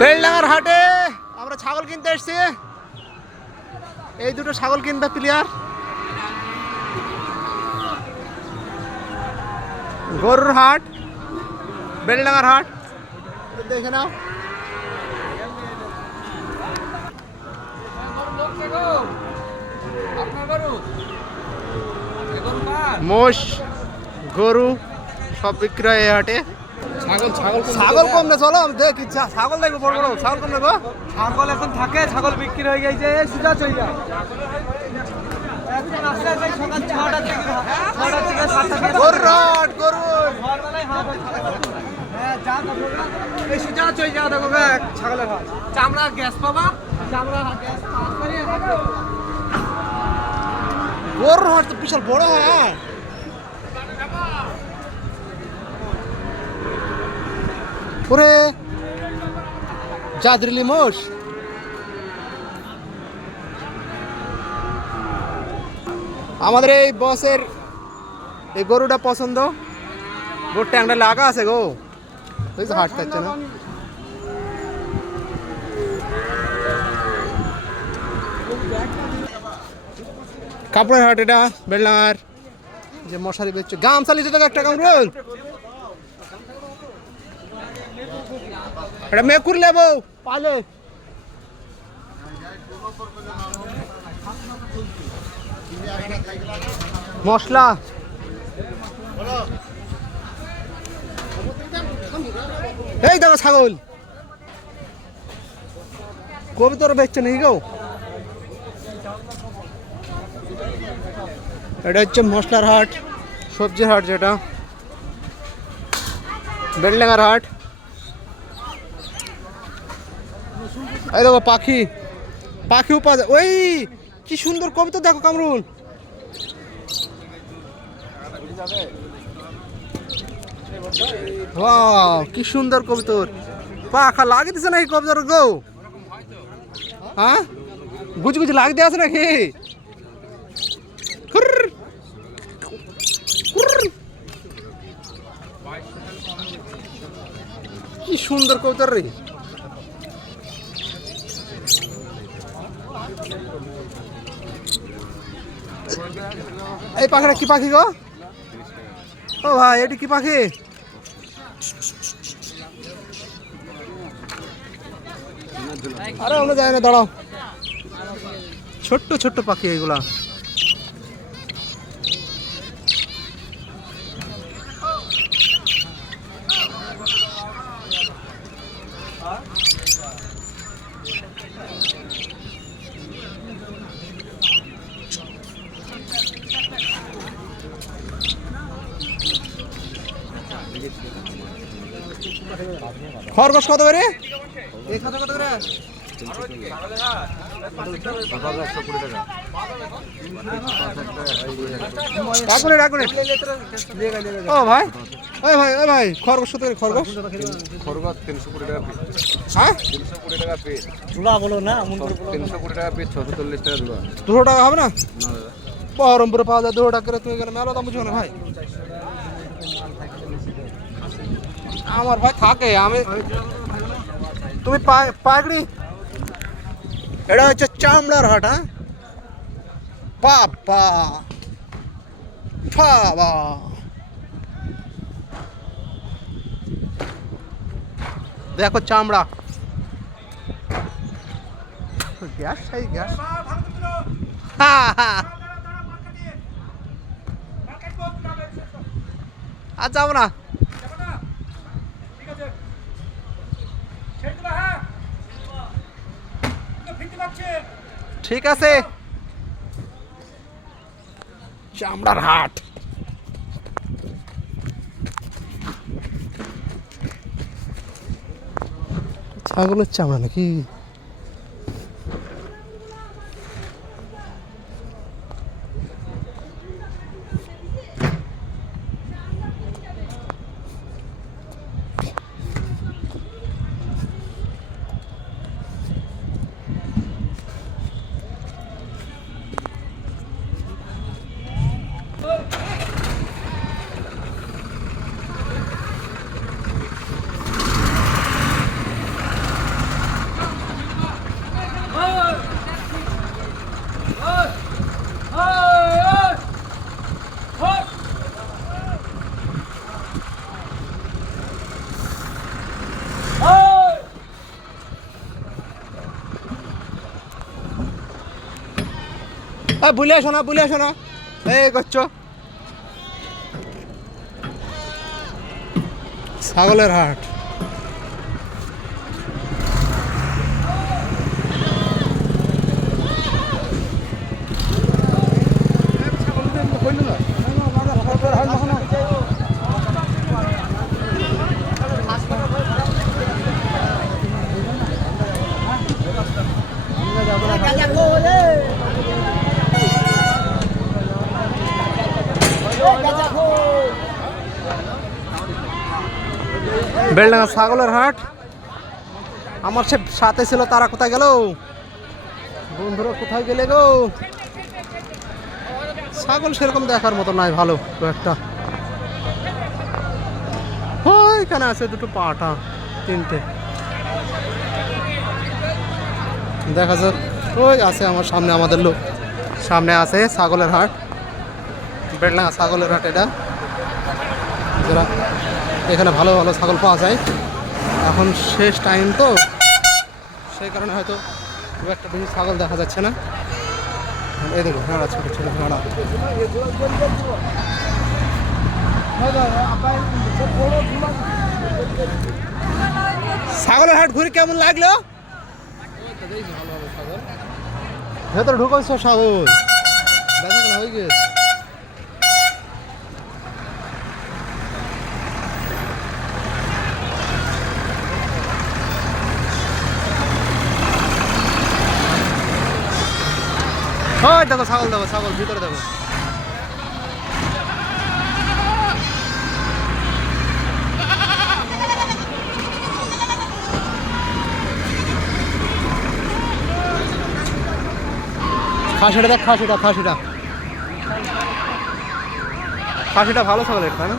বেলডাঙ্গার হাটে আমরা ছাগল কিনতে এসেছি। এই দুটো ছাগল কিনবে প্লেয়ার। গরুর হাট, বেলডাঙ্গার হাট দেখে নাও। মোষ গরু সব বিক্রয় এই হাটে। ছাগল কম না, চলো দেখি ছাগল দেখবো। বড় বড় ছাগল কম নেবো। ছাগল এখন থাকে, ছাগল বিক্রি হয়ে গেছে। সুজা চলে যায় ছাগলের হাট। চামড়া গ্যাস পাবা, চামড়া গ্যাস। গরুর হাট তো বিশাল বড় হয়। ওরে জাদরিলি মোষ। আমাদের এই বসের এই গরুটা পছন্দ। গোর ট্যাংটা লাগা আছে গো, হাট থাকছে না। কাপড়ের হাট এটা বেলডাঙ্গার। যে মশারি বেচছে গামছা লিতে টাকা একটা কামরুল। এটা মেকুর লেবো পালে। মশলা এই দেখো ছাগল কবি তোর বেচছে নাকি গো। এটা হচ্ছে মশলার হাট, সবজির হাট যেটা বেলডাঙ্গার হাট। এই দেখো পাখি, পাখিও পাওয়া যায়। ওই কি সুন্দর কবিতা দেখো কামরুল। কি সুন্দর কবিতর। পাখা লাগিয়ে দিছে নাকি কবিতার গো? হ্যাঁ গুজি গুজি লাগিয়ে দিয়ে আছে নাকি? কি সুন্দর কবিতার রে। এই পাখিটা কি পাখি গো? ও ভাই এটি কি পাখি? আরে আমরা যাই না, দাঁড়াও। ছোট্ট ছোট্ট পাখি এগুলা। খরগোশ কত করে? এই কত কত করে? ও ভাই ওই ভাই ওই ভাই খরগোশ কত করে? খরগোশ 320 টাকা পিস। হ্যাঁ 320 টাকা পিস। জোড়া বলো না, 320 টাকা পিস, 640 টাকা জোড়া। 200 টাকা হবে না? বহরমপুরে পাওয়া যায় 200 টাকা করে। তুমি এখানে মেলা দাম বুঝো না ভাই। আমার ভাই থাকে আমি। তুমি পাগড়ি। এটা হচ্ছে চামড়ার হাট। হ্যাঁ বাবা বাবা দেখো চামড়া। গ্যাস সেই গ্যাস। আর যাবো না। ঠিক আছে। চামড়ার হাট। ছাগলের চামড়া নাকি? হ্যাঁ ভুলে আসো না এই করছো ছাগলের হাট। বেলডাঙ্গা ছাগলের হাট। আমার সে সাথে ছিল, তারা কোথায় গেল? বন্ধুরা কোথায় গেলে গো? ছাগল সেরকম দেখার মতো নাই, ভালো একটা। এখানে আছে দুটো পাটা, তিনটে দেখা যাক। ওই আছে আমার সামনে, আমাদের লোক সামনে আছে। ছাগলের হাট, বেলডাঙ্গা ছাগলের হাট এটা। যারা এখানে ভালো ভালো ছাগল পাওয়া যায়। এখন শেষ টাইম তো, সেই কারণে হয়তো খুব একটা বেশি ছাগল দেখা যাচ্ছে না। এই দেখো ভেড়া, ছোটো ছোটো ভেড়া। ছাগলের হাট ঘুরে কেমন লাগলো? ভেতরে ঢুকাচ্ছ ছাগল, দেখা কেন হয়ে গেছে। দেখো ছাগল, দেখো ছাগল ভিতরে দেখো। খাসিটা দেখ, খাসিটা ভালো ছাগল এটা, তাই না?